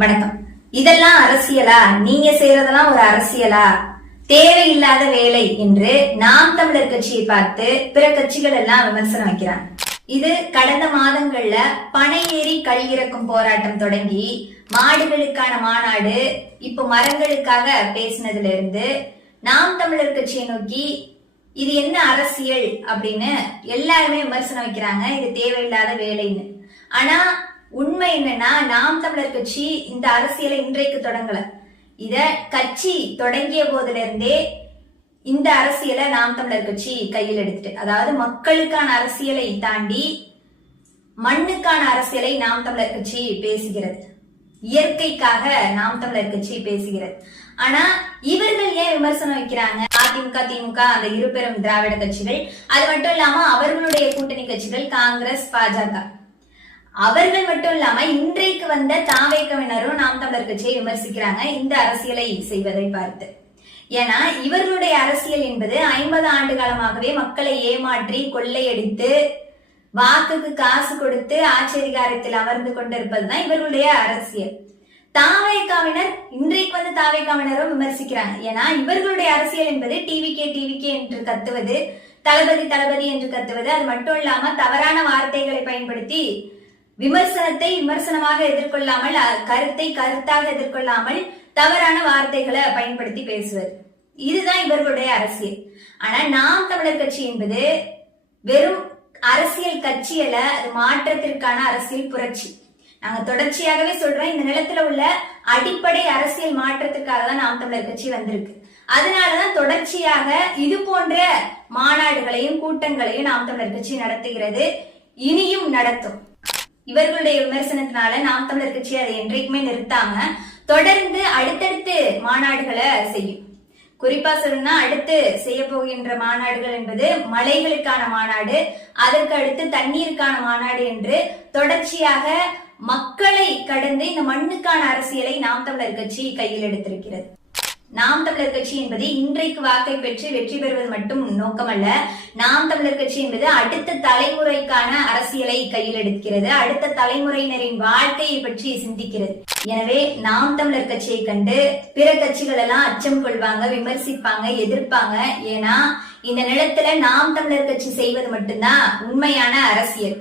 வணக்கம். இதெல்லாம் அரசியலா? நீங்க செய்யறதெல்லாம் ஒரு அரசியலா? தேவையில்லாத வேலை என்று நாம் தமிழர் கட்சியை பார்த்து பிற கட்சிகள் எல்லாம் விமர்சனம் வைக்கிறாங்க. இது கடந்த மாதங்கள்ல பனை ஏறி கல் இறக்கும் போராட்டம் தொடங்கி மாடுகளுக்கான மாநாடு இப்போ மரங்களுக்காக பேசினதுல இருந்து நாம் தமிழர் கட்சியை நோக்கி இது என்ன அரசியல் அப்படின்னு எல்லாருமே விமர்சனம் வைக்கிறாங்க. இது தேவையில்லாத வேலைன்னு. ஆனா உண்மை என்னன்னா நாம் தமிழர் கட்சி இந்த அரசியலை இன்றைக்கு தொடங்கல. இத கட்சி தொடங்கிய போதுல இருந்தே இந்த அரசியலை நாம் தமிழர் கட்சி கையில் எடுத்துட்டு அதாவது மக்களுக்கான அரசியலை தாண்டி மண்ணுக்கான அரசியலை நாம் தமிழர் கட்சி பேசுகிறது. இயற்கைக்காக நாம் தமிழர் கட்சி பேசுகிறது. ஆனா இவர்கள் ஏன் விமர்சனம் வைக்கிறாங்க? அதிமுக திமுக அந்த இரு பெரும் திராவிட கட்சிகள் அது மட்டும் இல்லாம அவர்களுடைய கூட்டணி கட்சிகள் காங்கிரஸ் பாஜக. அவர்கள் மட்டும் இல்லாம இன்றைக்கு வந்த தாவேக்கவினரும் நாம் தமிழர் கட்சியை விமர்சிக்கிறாங்க இந்த அரசியலை செய்வதை பார்த்து. ஏன்னா இவர்களுடைய அரசியல் என்பது ஐம்பது ஆண்டு காலமாகவே மக்களை ஏமாற்றி கொள்ளையடித்து வாக்குக்கு காசு கொடுத்து ஆட்சி அதிகாரத்தில் அமர்ந்து கொண்டிருப்பதுதான் இவர்களுடைய அரசியல். தாவேக்காவினர் இன்றைக்கு வந்து தாவேக்காவினரும் விமர்சிக்கிறாங்க. ஏன்னா இவர்களுடைய அரசியல் என்பது டிவிகே டிவிகே என்று கத்துவது தளபதி தளபதி என்று கத்துவது அது மட்டும் இல்லாம தவறான வார்த்தைகளை பயன்படுத்தி விமர்சனத்தை விமர்சனமாக எதிர்கொள்ளாமல் கருத்தை கருத்தாக எதிர்கொள்ளாமல் தவறான வார்த்தைகளை பயன்படுத்தி பேசுவது இதுதான் இவர்களுடைய அரசியல். ஆனா நாம் தமிழர் கட்சி என்பது வெறும் அரசியல் கட்சி அல்ல அது மாற்றத்திற்கான அரசியல் புரட்சி. நாங்க தொடர்ச்சியாகவே சொல்றோம் இந்த நிலத்துல உள்ள அடிப்படை அரசியல் மாற்றத்துக்காக தான் நாம் தமிழர் கட்சி வந்திருக்கு. அதனாலதான் தொடர்ச்சியாக இது போன்ற மாநாடுகளையும் கூட்டங்களையும் நாம் தமிழர் கட்சி நடத்துகிறது இனியும் நடத்தும். இவர்களுடைய விமர்சனத்தினால நாம் தமிழர் கட்சி அதை என்றைக்குமே நிறுத்தாம தொடர்ந்து அடுத்தடுத்து மாநாடுகளை செய்யும். குறிப்பா சொல்லணும்னா அடுத்து செய்ய போகின்ற மாநாடுகள் என்பது மலைகளுக்கான மாநாடு அதற்கு அடுத்து தண்ணீருக்கான மாநாடு என்று தொடர்ச்சியாக மக்களை கடந்து இந்த மண்ணுக்கான அரசியலை நாம் தமிழர் கட்சி கையில் எடுத்திருக்கிறது. நாம் தமிழர் கட்சி என்பது இன்றைக்கு வாக்கை பெற்று வெற்றி பெறுவது மட்டும் நோக்கமல்ல நாம் தமிழர் கட்சி என்பது அடுத்த தலைமுறைக்கான அரசியலை கையில் எடுக்கிறது. அடுத்த தலைமுறையினரின் வாழ்க்கையை பற்றி சிந்திக்கிறது. எனவே நாம் தமிழர் கட்சியை கண்டு பிற கட்சிகள் எல்லாம் அச்சம் கொள்வாங்க விமர்சிப்பாங்க எதிர்ப்பாங்க. ஏன்னா இந்த நிலத்துல நாம் தமிழர் கட்சி செய்வது மட்டும்தான் உண்மையான அரசியல்.